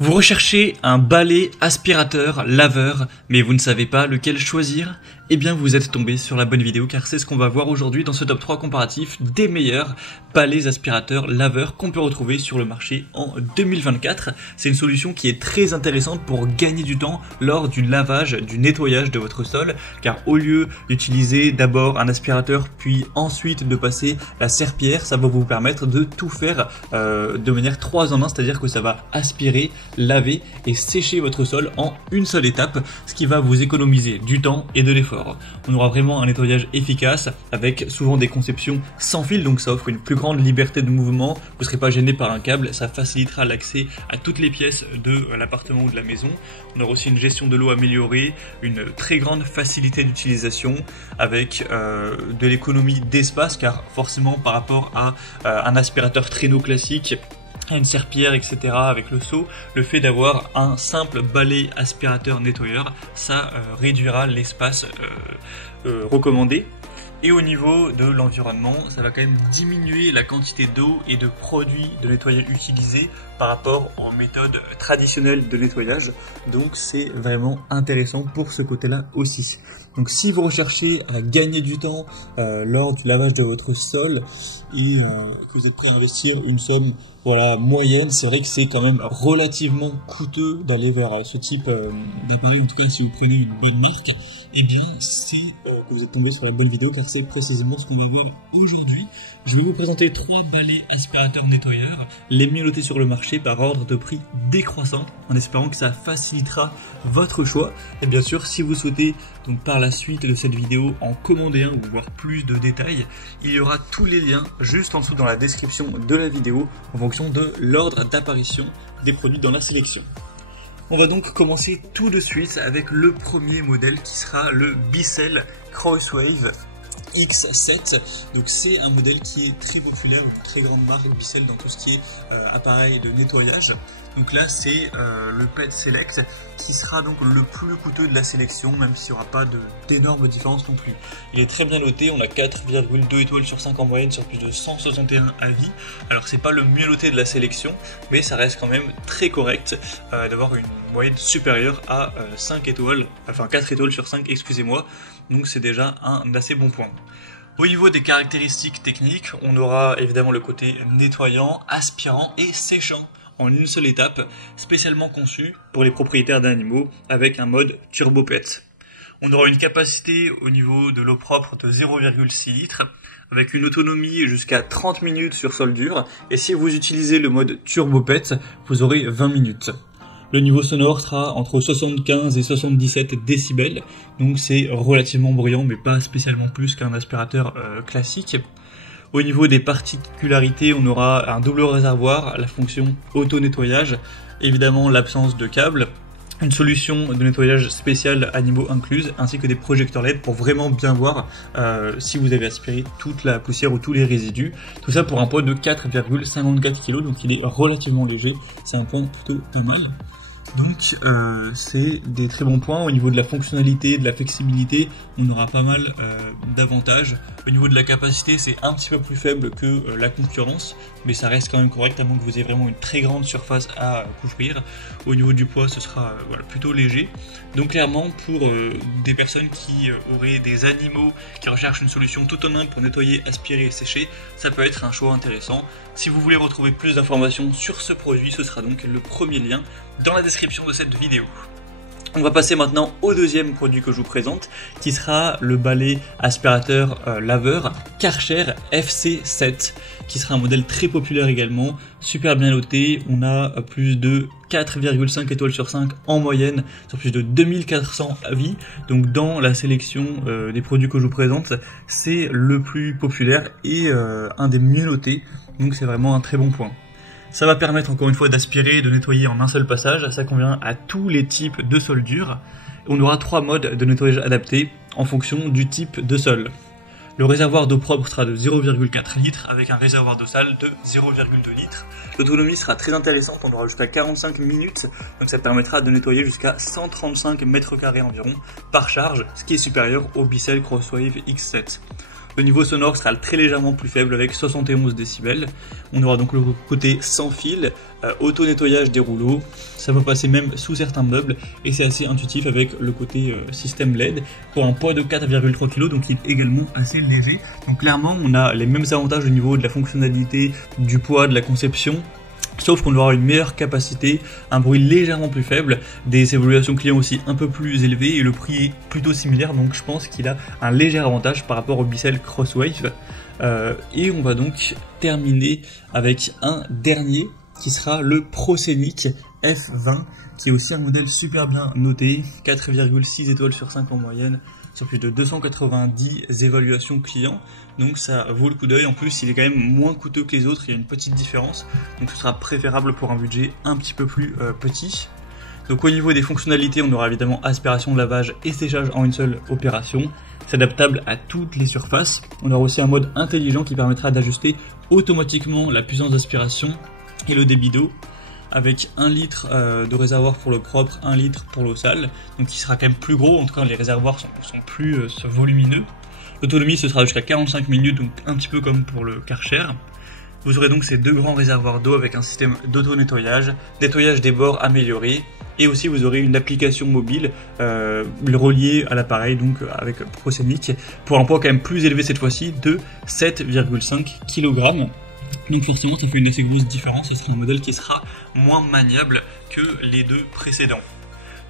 Vous recherchez un balai aspirateur laveur, mais vous ne savez pas lequel choisir? Eh bien vous êtes tombé sur la bonne vidéo car c'est ce qu'on va voir aujourd'hui dans ce top 3 comparatif des meilleurs balais aspirateurs laveurs qu'on peut retrouver sur le marché en 2024. C'est une solution qui est très intéressante pour gagner du temps lors du lavage, du nettoyage de votre sol, car au lieu d'utiliser d'abord un aspirateur puis ensuite de passer la serpillière, ça va vous permettre de tout faire de manière 3 en 1, c'est-à-dire que ça va aspirer, laver et sécher votre sol en une seule étape, ce qui va vous économiser du temps et de l'effort. On aura vraiment un nettoyage efficace avec souvent des conceptions sans fil, donc ça offre une plus grande liberté de mouvement, vous ne serez pas gêné par un câble, ça facilitera l'accès à toutes les pièces de l'appartement ou de la maison. On aura aussi une gestion de l'eau améliorée, une très grande facilité d'utilisation avec de l'économie d'espace, car forcément par rapport à un aspirateur traîneau classique, à une serpillière, etc. avec le seau, le fait d'avoir un simple balai aspirateur nettoyeur, ça réduira l'espace recommandé. Et au niveau de l'environnement, ça va quand même diminuer la quantité d'eau et de produits de nettoyage utilisés par rapport aux méthodes traditionnelles de nettoyage. Donc c'est vraiment intéressant pour ce côté-là aussi. Donc si vous recherchez à gagner du temps lors du lavage de votre sol et que vous êtes prêt à investir une somme moyenne, c'est vrai que c'est quand même relativement coûteux d'aller vers ce type d'appareil. En tout cas, si vous prenez une bonne marque, eh bien c'est que vous êtes tombé sur la bonne vidéo, car c'est précisément ce qu'on va voir aujourd'hui. Je vais vous présenter 3 balais aspirateurs nettoyeurs, les mieux notés sur le marché par ordre de prix décroissant, en espérant que ça facilitera votre choix. Et bien sûr, si vous souhaitez donc par la suite de cette vidéo en commander un ou voir plus de détails, il y aura tous les liens juste en dessous dans la description de la vidéo en fonction de l'ordre d'apparition des produits dans la sélection. On va donc commencer tout de suite avec le premier modèle qui sera le Bissell Crosswave X7. Donc c'est un modèle qui est très populaire, une très grande marque Bissell dans tout ce qui est appareil de nettoyage. Donc là c'est le Pet Select qui sera donc le plus coûteux de la sélection, même s'il n'y aura pas d'énormes différences non plus. Il est très bien noté, on a 4,2 étoiles sur 5 en moyenne sur plus de 161 avis. Alors c'est pas le mieux noté de la sélection, mais ça reste quand même très correct d'avoir une moyenne supérieure à 5 étoiles, enfin 4 étoiles sur 5, excusez-moi. Donc c'est déjà un assez bon point. Au niveau des caractéristiques techniques, on aura évidemment le côté nettoyant, aspirant et séchant en une seule étape, spécialement conçu pour les propriétaires d'animaux avec un mode Turbo Pet. On aura une capacité au niveau de l'eau propre de 0,6 litres avec une autonomie jusqu'à 30 minutes sur sol dur, et si vous utilisez le mode Turbo Pet, vous aurez 20 minutes. Le niveau sonore sera entre 75 et 77 décibels, donc c'est relativement bruyant mais pas spécialement plus qu'un aspirateur classique. Au niveau des particularités, on aura un double réservoir, la fonction auto-nettoyage, évidemment l'absence de câble, une solution de nettoyage spéciale animaux incluse, ainsi que des projecteurs LED pour vraiment bien voir si vous avez aspiré toute la poussière ou tous les résidus. Tout ça pour un poids de 4,54 kg, donc il est relativement léger, c'est un point plutôt pas mal. Donc c'est des très bons points. Au niveau de la fonctionnalité, de la flexibilité, on aura pas mal d'avantages. Au niveau de la capacité, c'est un petit peu plus faible que la concurrence, mais ça reste quand même correct à moins que vous ayez vraiment une très grande surface à couvrir. Au niveau du poids, ce sera plutôt léger. Donc clairement, pour des personnes qui auraient des animaux qui recherchent une solution tout en un pour nettoyer, aspirer et sécher, ça peut être un choix intéressant. Si vous voulez retrouver plus d'informations sur ce produit, ce sera donc le premier lien dans la description de cette vidéo. On va passer maintenant au deuxième produit que je vous présente, qui sera le balai aspirateur laveur Karcher FC7, qui sera un modèle très populaire également, super bien noté. On a plus de 4,5 étoiles sur 5 en moyenne sur plus de 2400 avis. Donc dans la sélection des produits que je vous présente, c'est le plus populaire et un des mieux notés, donc c'est vraiment un très bon point. Ça va permettre encore une fois d'aspirer et de nettoyer en un seul passage, ça convient à tous les types de sol dur. On aura 3 modes de nettoyage adaptés en fonction du type de sol. Le réservoir d'eau propre sera de 0,4 litres avec un réservoir d'eau sale de 0,2 litres. L'autonomie sera très intéressante, on aura jusqu'à 45 minutes, donc ça permettra de nettoyer jusqu'à 135 mètres carrés environ par charge, ce qui est supérieur au Bissell Crosswave X7. Le niveau sonore sera très légèrement plus faible avec 71 décibels. On aura donc le côté sans fil, auto-nettoyage des rouleaux. Ça va passer même sous certains meubles et c'est assez intuitif avec le côté système LED pour un poids de 4,3 kg, donc il est également assez léger. Donc clairement, on a les mêmes avantages au niveau de la fonctionnalité, du poids, de la conception. Sauf qu'on aura une meilleure capacité, un bruit légèrement plus faible, des évaluations clients aussi un peu plus élevées et le prix est plutôt similaire, donc je pense qu'il a un léger avantage par rapport au Bissell Crosswave. Et on va donc terminer avec un dernier qui sera le ProScenic F20, qui est aussi un modèle super bien noté, 4,6 étoiles sur 5 en moyenne, sur plus de 290 évaluations clients, donc ça vaut le coup d'œil. En plus il est quand même moins coûteux que les autres, il y a une petite différence, donc ce sera préférable pour un budget un petit peu plus petit. Donc au niveau des fonctionnalités, on aura évidemment aspiration, lavage et séchage en une seule opération. C'est adaptable à toutes les surfaces. On aura aussi un mode intelligent qui permettra d'ajuster automatiquement la puissance d'aspiration et le débit d'eau, avec 1 litre de réservoir pour l'eau propre, 1 litre pour l'eau sale, donc qui sera quand même plus gros, en tout cas les réservoirs sont plus volumineux. L'autonomie ce sera jusqu'à 45 minutes, donc un petit peu comme pour le Karcher. Vous aurez donc ces 2 grands réservoirs d'eau avec un système d'auto-nettoyage, nettoyage des bords amélioré, et aussi vous aurez une application mobile reliée à l'appareil, donc avec ProScenic, pour un poids quand même plus élevé cette fois-ci de 7,5 kg. Donc forcément ça fait une assez grosse différence, ce sera un modèle qui sera moins maniable que les 2 précédents.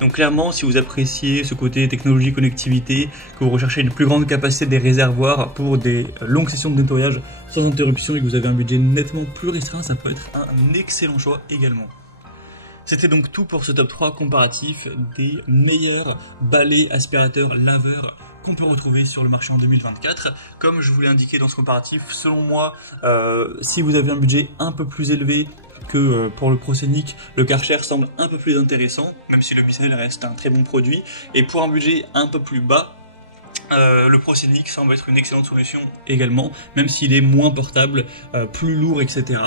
Donc clairement, si vous appréciez ce côté technologie, connectivité, que vous recherchez une plus grande capacité des réservoirs pour des longues sessions de nettoyage sans interruption et que vous avez un budget nettement plus restreint, ça peut être un excellent choix également. C'était donc tout pour ce top 3 comparatif des meilleurs balais, aspirateurs, laveurs qu'on peut retrouver sur le marché en 2024. Comme je vous l'ai indiqué dans ce comparatif, selon moi, si vous avez un budget un peu plus élevé que pour le ProScenic, le Karcher semble un peu plus intéressant, même si le Bissell reste un très bon produit. Et pour un budget un peu plus bas, le ProScenic semble être une excellente solution également, même s'il est moins portable, plus lourd, etc.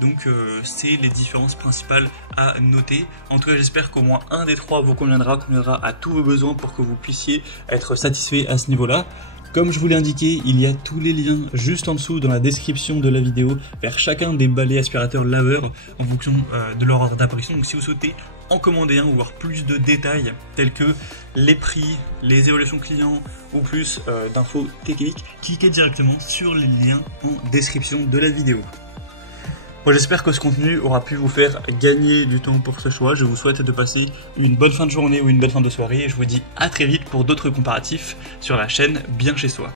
Donc c'est les différences principales à noter. En tout cas, j'espère qu'au moins un des 3 vous conviendra à tous vos besoins pour que vous puissiez être satisfait à ce niveau-là. Comme je vous l'ai indiqué, il y a tous les liens juste en dessous dans la description de la vidéo vers chacun des balais aspirateurs laveurs en fonction de leur ordre d'apparition. Donc si vous souhaitez en commander un ou voir plus de détails tels que les prix, les évaluations clients ou plus d'infos techniques, cliquez directement sur les liens en description de la vidéo. Bon, j'espère que ce contenu aura pu vous faire gagner du temps pour ce choix. Je vous souhaite de passer une bonne fin de journée ou une belle fin de soirée et je vous dis à très vite pour d'autres comparatifs sur la chaîne Bien Chez Soi.